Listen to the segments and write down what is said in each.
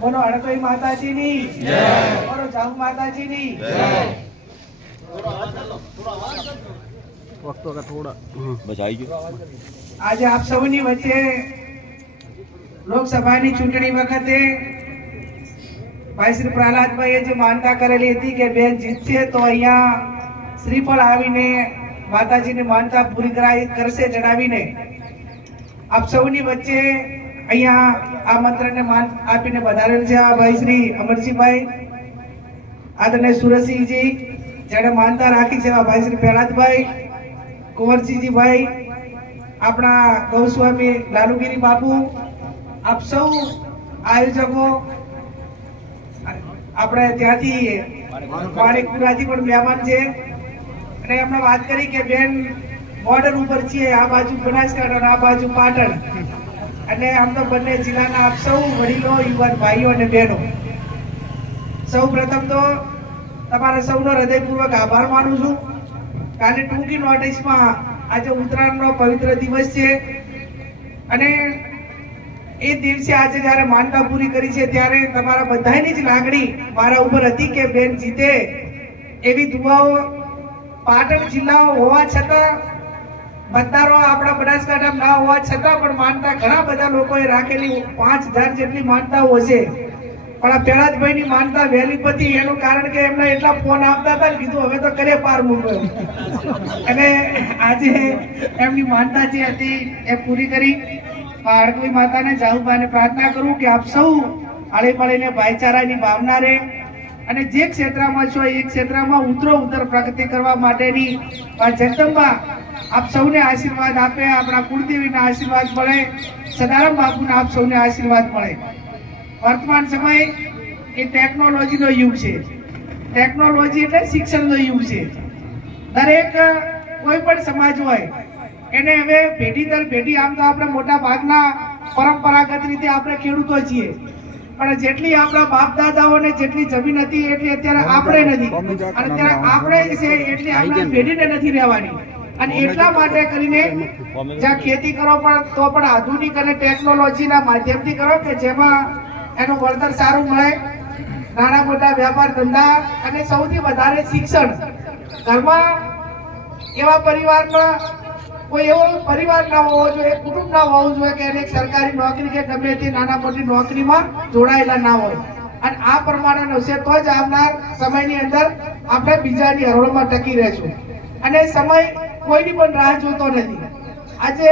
બોલો અડકઈ માતાજીની જય, બોલો જાહુ માતાજીની જય। વક્તો का थोड़ा बस आई गयो। આજે આપ સૌની વચ્ચે લોકસભાની ચૂંટણી વખતે ભાઈ શ્રી પ્રહલાદભાઈએ જે માનતા કરેલી હતી કે બેન જીતશે તો અહીંયા શ્રીફળ આવીને માતાજીની માનતા પૂરી કરશે જણાવીને આપ સૌની વચ્ચે અહીંયા આમંત્રણને માન આપીને વધારેલ છે આ ભાઈ શ્રી અમરસિંહભાઈ, આદરણીય સુરસિંહજી જેણે માનતા રાખી છે, ભાઈ શ્રી પ્રહલાદભાઈ, કુંવરસિંહજીભાઈ, આપણા ગૌસ્વામી લાલુગીરી બાપુ, આપ સૌ આયોજકો, આપણે ત્યાંથી માણેકપુરાથી પણ મહેમાન છે અને એમણે વાત કરી કે બેન બોર્ડર ઉપર છીએ, આ બાજુ બનાસકાંઠા અને આ બાજુ પાટણ, અને આમ તો બંને જિલ્લાના આપ સૌ વડીલો, યુવાન ભાઈઓ અને બહેનો, સૌ પ્રથમ તો તમારા સૌનો હૃદયપૂર્વક આભાર માનું છું। કાલે ટૂંકી નોટિસમાં આજે ઉત્તરાયણનો પવિત્ર દિવસ છે અને એ દિવસે આજે જ્યારે માનતા પૂરી કરી છે ત્યારે તમારા બધાની જ લાગણી મારા ઉપર હતી કે બેન જીતે એવી દુઆઓ પાટણ જિલ્લાઓ હોવા છતાં, મતદારો આપણા બનાસકાંઠા ના હોવા છતાં પણ માનતા ઘણા બધા લોકોએ રાખેલી 5000 જેટલી માનતાઓ છે, પણ આ પ્રહલાદભાઈની માનતા વહેલી પતી એનું કારણ કે એમને એટલા ફોન આવતા હતા કીધું હવે તો કરે પાર મૂક્યો અને આજે એમની માનતા જે હતી એ પૂરી કરી। અડકવી માતાને જાહુબાને પ્રાર્થના કરું કે આપ સૌ હળી મળીને ભાઈચારાની ભાવના રહે અને જે ક્ષેત્રમાં છો એ ક્ષેત્રમાં ઉત્તર પ્રગતિ કરવા માટેની જગદંબા આપ સૌને આશીર્વાદ આપે, આપણા કુળદેવીના આશીર્વાદ મળે, સદારામ બાપુના આપ સૌને આશીર્વાદ મળે। વર્તમાન સમય એ ટેકનોલોજીનો યુગ છે, ટેકનોલોજી એટલે શિક્ષણનો યુગ છે। દરેક કોઈ પણ સમાજ હોય એને હવે પેઢી દર પેઢી, આમ તો આપણે મોટા ભાગના પરંપરાગત રીતે આપણે ખેડૂતો છીએ, પણ જેટલી આપણા બાપ દાદાઓને જેટલી જમીન હતી એટલી અત્યારે આપણે નથી, અને અત્યારે આપણે છે એટલી આપણી પેઢીને નથી રહેવાની, અને એટલા માટે કરીને જ્યાં ખેતી કરો પણ તો પણ આધુનિક અને ટેકનોલોજીના માધ્યમથી કરો કે જેમાં એનું વળતર સારું મળે, નાના મોટા વેપાર ધંધા અને સૌથી વધારે શિક્ષણ। ઘરમાં એવા પરિવારમાં કોઈ એવો પરિવાર ના હોવો જોઈએ, કુટુંબ ના હોવું જોઈએ કે એને સરકારી નોકરી કે ગમે તે નાના મોટી નોકરીમાં જોડાયેલા ના હોય, અને આ પ્રમાણે હશે તો જ આવનાર સમયની અંદર આપણે બીજાની હરોળમાં ટકી રહેશું, અને સમય કોઈની પણ રાહ જોતો નથી। આજે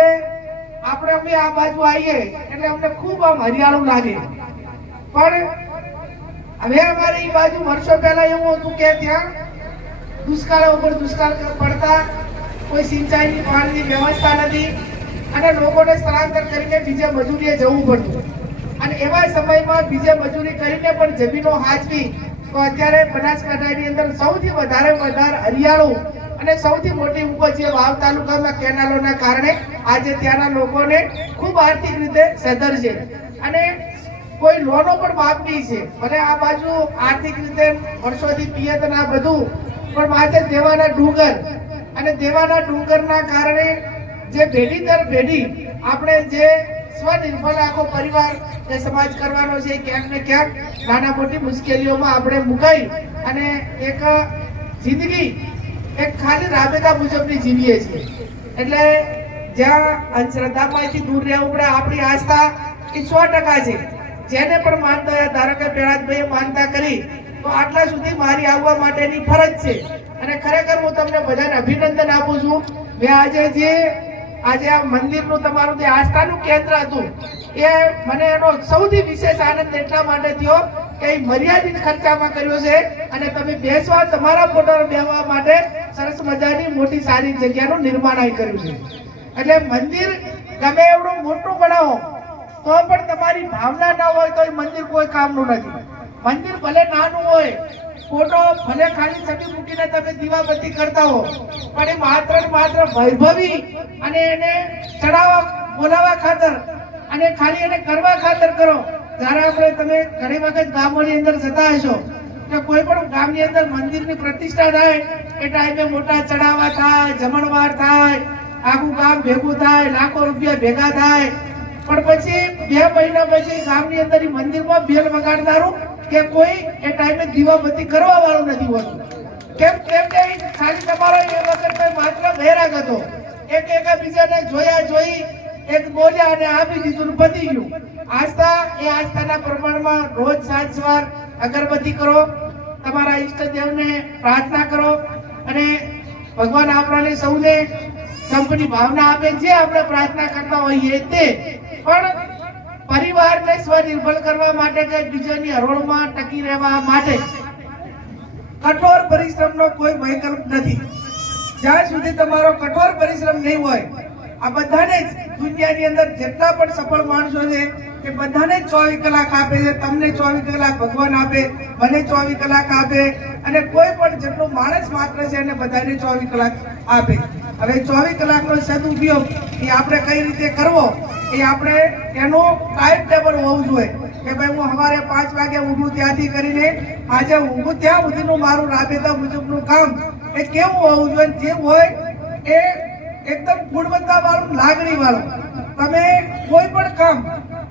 આપણે અમે આ બાજુ આવીએ એટલે અમને ખૂબ આમ હરિયાળું લાગે, પણ હવે અમારે એ બાજુ વર્ષો પહેલા એવું હતું કે ત્યાં દુષ્કાળ ઉપર દુષ્કાળ પડતા, કોઈ સિંચાઈની પાણીની વ્યવસ્થા નથી અને લોકોને સ્થળાંતર કરીને બીજે મજૂરીએ જવું પડતું, અને એવા સમયમાં બીજે મજૂરી કરીને પણ જમીનો હાચવી તો અત્યારે બનાસકાંઠાની અંદર સૌથી વધારે હરિયાળું અને સૌથી મોટી ઉપજ જે વાવ તાલુકામાં કેનાલોના કારણે આજે ત્યાંના લોકોને ખૂબ આર્થિક રીતે સદ્ધર છે, અને કોઈ લોનો પણ માફી છે, ભલે આ બાજુ આર્થિક રીતે વર્ષોથી પિયત ના બધું, પણ માથે દેવાના ડુંગર, અને દેવાના ડુંગરના કારણે જે પેઢી દર પેઢી આપણે જે સ્વનિર્ભર આખો પરિવાર કે સમાજ કરવાનો છે ક્યાંક ને ક્યાંક નાના મોટી મુશ્કેલીઓમાં આપણે મુકાઈ અને એક જિંદગી એક ખાલી રાબેતા મુજબની જીવીએ છીએ। એટલે જ્યાં અંધશ્રદ્ધામાંથી દૂર રહેવું પડે, આપણી આસ્થા એ 100% છે। જેને પણ માનતા, ધારો કે પ્રહલાદભાઈએ માનતા કરી તો આટલા સુધી મારી આવવા માટેની ફરજ છે, અને ખરેખર હું તમને બધાને અભિનંદન આપું છું। મેં આજે આ મંદિરનું તમારું જે આસ્થાનું કેન્દ્ર હતું એ મને એનો સૌથી વિશેષ આનંદ એટલા માટે થયો કે એ મર્યાદિત ખર્ચામાં કર્યો છે, અને તમે બેસવા તમારા ફોટો બેસવા માટે સરસ મજાની મોટી સારી જગ્યાનું નિર્માણ કર્યું છે। એટલે મંદિર ગમે એવડું મોટું બનાવો તો પણ તમારી ભાવના ના હોય તો એ મંદિર કોઈ કામનું નથી। મંદિર ભલે નાનું હોય, ફોટો ભલે ખાલી છબી મૂકીને તમે દીવાબત્તી કરતા હો, પણ એ માત્ર વૈભવી અને એને ચડાવવા બોલાવવા ખાતર અને ખાલી એને કરવા ખાતર કરો। જ્યારે આપણે તમે ઘણી વખત ગામોની અંદર જતા હશો કે કોઈ પણ ગામની અંદર મંદિરની પ્રતિષ્ઠા થાય એ ટાઈમે મોટા ચડાવવા થાય, જમણવાર થાય, આખું ગામ ભેગું થાય, લાખો રૂપિયા ભેગા થાય, પણ પછી 2 મહિના પછી ગામની અંદર મંદિરમાં બેલ વગાડનારું કે કોઈ એ ટાઈમે દીવાબત્તી કરવા વાળું નથી હોતું. કેમ કેમ કે ખાલી તમારો એ વખત માત્ર વૈરાગ હતો. એકબીજાને જોઈ એક બોલ્યા અને આપી દીધું, પતી ગયું. આસ્થાના પ્રમાણમાં રોજ સાંજ સવાર અગરબત્તી કરો, તમારા ઈષ્ટદેવને પ્રાર્થના કરો અને ભગવાન આપણને સૌને સંપની ભાવના આપે. જે આપણે પ્રાર્થના કરતા હોઈએ તે પણ પરિવારને સ્વનિર્ભર કરવા માટે કે બીજાની હરોળમાં ટકી રહેવા માટે કઠોર પરિશ્રમનો કોઈ વિકલ્પ નથી. જ્યાં સુધી તમારો કઠોર પરિશ્રમ નહીં હોય, આ બધાને જ દુનિયાની અંદર જેટલા પણ સફળ માણસો છે એ બધાને 24 કલાક આપે છે. તમને 24 કલાક ભગવાન આપે, મને 24 કલાક આપે અને કોઈ પણ જેટલો માણસ માત્ર છે એને બધાને 24 કલાક આપે. હવે 24 કલાકનો સદુપયોગ એ આપણે કઈ રીતે કરવો એ આપણે એનું ટાઈમ ટેબલ હોવું જોઈએ કે ભાઈ હું સવારે 5 વાગે ઊઠું, ત્યાંથી કરીને આજે ઊંઘું ત્યાં સુધીનું મારું રાબેતા મુજબનું કામ એ કેવું હોવું જોઈએ. જે હોય એ એકદમ ગુણવત્તા વાળું, લાગણી વાળું. તમે કોઈ પણ કામ,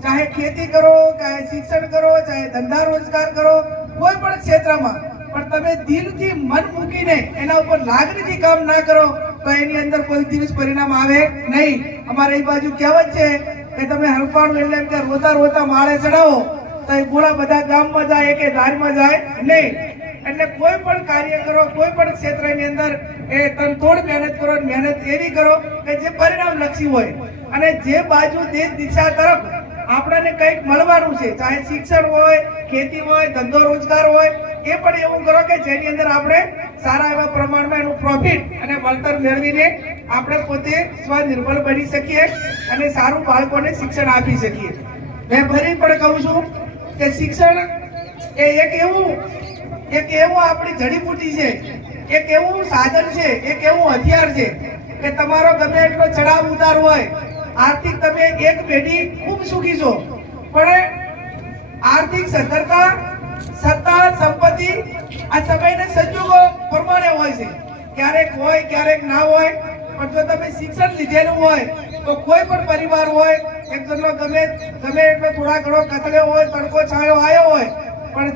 ચાહે ખેતી કરો, ચાહે શિક્ષણ કરો, ચાહે ધંધા રોજગાર કરો, કોઈ પણ ક્ષેત્રમાં, પણ તમે દિલથી મન મૂકીને એના ઉપર લાગણીથી કામ ના કરો તો એની અંદર કોઈ દિવસ પરિણામ આવે નહીં. અમારે એ બાજુ કહેવત છે કે તમે હરફાણું એટલે એમ કે રોતા રોતા માળે ચડાવો તો એ ગોળા બધા ગામમાં જાય કે ધારમાં જાય નહીં. એટલે કોઈ પણ કાર્ય કરો, કોઈ પણ ક્ષેત્રની અંદર એ તનતોડ મહેનત કરો, મહેનત એવી કરો કે જે પરિણામ લક્ષી હોય અને જે બાજુ દેશ દિશા તરફ આપણને કંઈક મળવાનું છે, ચાહે શિક્ષણ હોય, ખેતી હોય, ધંધો રોજગાર હોય, એ પણ એવું કરો કે જેની અંદર આપણે સારા એવા પ્રમાણમાં એનું પ્રોફિટ અને વળતર મેળવીને આપણે પોતે સ્વનિર્ભર બની શકીએ અને સારું બાળકોને શિક્ષણ આપી શકીએ. મેં ફરી પણ કહું છું કે શિક્ષણ એ એક એવું આપણી જડીબુટી છે, એક એવું સાધન છે, એક એવું હથિયાર છે કે તમારો ગમે એટલો ચડાવ ઉતાર હોય, આર્થિક તમે એક પેઢી ખૂબ સુખી છો, પણ આર્થિક સદ્ધરતા, સત્તા, સંપત્તિ આ સમયના સંજોગો પ્રમાણે હોય છે. ક્યારેક હોય, ક્યારેક ના હોય, પણ જો તમે શિક્ષણ લીધેલું હોય તો કોઈ પણ પરિવાર હોય, એક જણનો ગમે એટલો થોડા ઘણો કથળ્યો હોય, તડકો છાયો આવ્યો હોય, પણ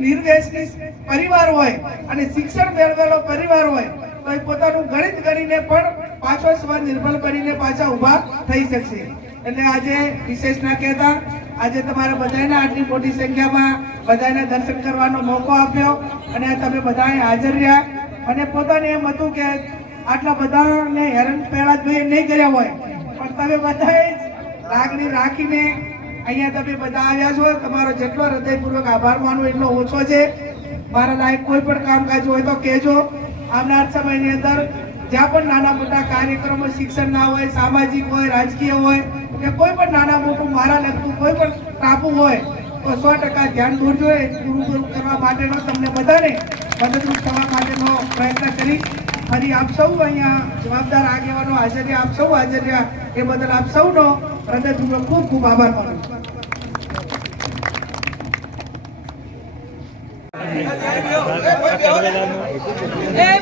નિર્વ્યસની પરિવાર હોય અને શિક્ષણ મેળવેલો પરિવાર હોય તો એ પોતાનું ગણિત કરીને પણ પાછો સ્વનિર્ભર બનીને પાછા ઊભા થઈ શકશે. એટલે આજે વિશેષ ના કહેતા, આજે તમારા બધાને આટલી મોટી સંખ્યામાં બધાને દર્શન કરવાનો મોકો આપ્યો અને તમે બધા હાજર રહ્યા. અને પોતાને એમ હતું કે આટલા બધાને હેરાન પહેલા જ નહીં કર્યા હોય, પણ તમે બધાએ લાગણી રાખીને અહીંયા તમે બધા આવ્યા છો. તમારો જેટલો હૃદયપૂર્વક આભાર માનું એટલો ઓછો છે. મારા લાયક કોઈ પણ કામકાજ હોય તો કહેજો. આવનાર સમયની અંદર જ્યાં પણ નાના મોટા કાર્યક્રમો, શિક્ષણ ના હોય, સામાજિક હોય, રાજકીય હોય કે કોઈ પણ નાના મોટું મારા લગતું કોઈ પણ ટાપુ હોય તો 100% ધ્યાન દોરજો. પૂરું કરવા માટેનો તમને બધાને મદદરૂપ થવા માટેનો પ્રયત્ન કરી ફરી આપ સૌ અહીંયા જવાબદાર આગેવાનો હાજર રહ્યા, આપ સૌ હાજર રહ્યા એ બદલ આપ સૌનો હૃદયપૂર્વક ખૂબ ખૂબ આભાર માનું છું.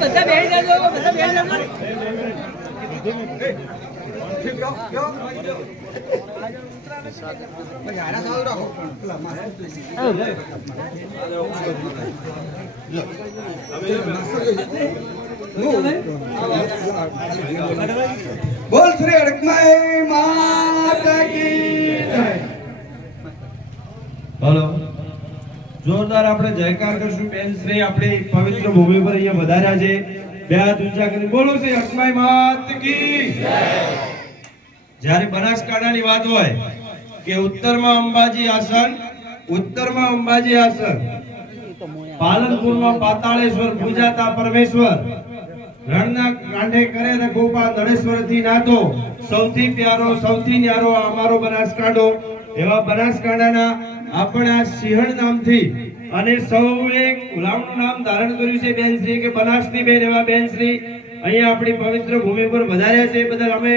બધા બેસી જાજો, બધા બેસી જાજો. બોલ શ્રી અડકમાઈ માતા કી જય. હલો, જોરદાર આપણે જયકાર કરશું. બેન શ્રી આપણી પવિત્ર ભૂમિ પર અહીંયા વધાર્યા છે. બે હાથ ઊંચા કરી બોલો શ્રી અડકમાઈ માત કી જય. જ્યારે બનાસકાંઠાની વાત હોય કે ઉત્તરમાં અંબાજી આસન, ઉત્તરમાં અંબાજી આસન, પાલનપુરમાં પાતાળેશ્વર પૂજાતા પરમેશ્વર, રણના કાંઠે કરે રઘોપા નરેશ્વરથી નાતો, સૌથી પ્યારો, સૌથી ન્યારો અમારો બનાસકાંઠો. એવા બનાસકાંઠાના આપણા સિંહણ નામથી અને સૌએ ગુલામનું નામ ધારણ કર્યું છે બેનશ્રી કે બનાસની બેન. એવા બેનશ્રી અહીંયા આપણી પવિત્ર ભૂમિ પર વધાર્યા છે. એ બદલ અમે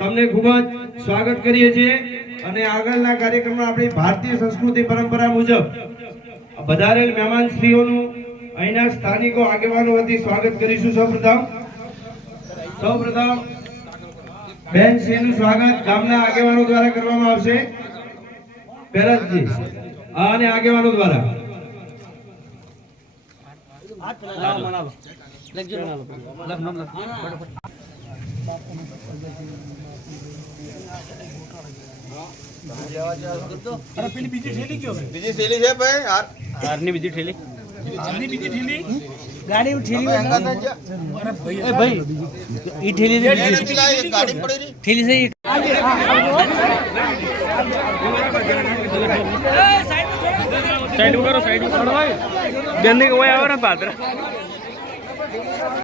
તમને ખૂબ જ સ્વાગત કરીએ છીએ. અને આગળના કાર્યક્રમમાં આપણી ભારતીય સંસ્કૃતિ પરંપરા મુજબ વધારેલ મહેમાન શ્રીઓનું અહીંના સ્થાનિકો આગેવાનો વતી સ્વાગત કરીશું. સૌપ્રથમ બેન શ્રીનું સ્વાગત ગામના આગેવાનો દ્વારા કરવામાં આવશે. ભરતજી અને આગેવાનો દ્વારા ગાડી ઠેલી એ ભાઈ ઈ ઠેલી ઠેલી છે સાઈડ કરો સાઈડ બેન ને કોઈ આવે ને પાત્ર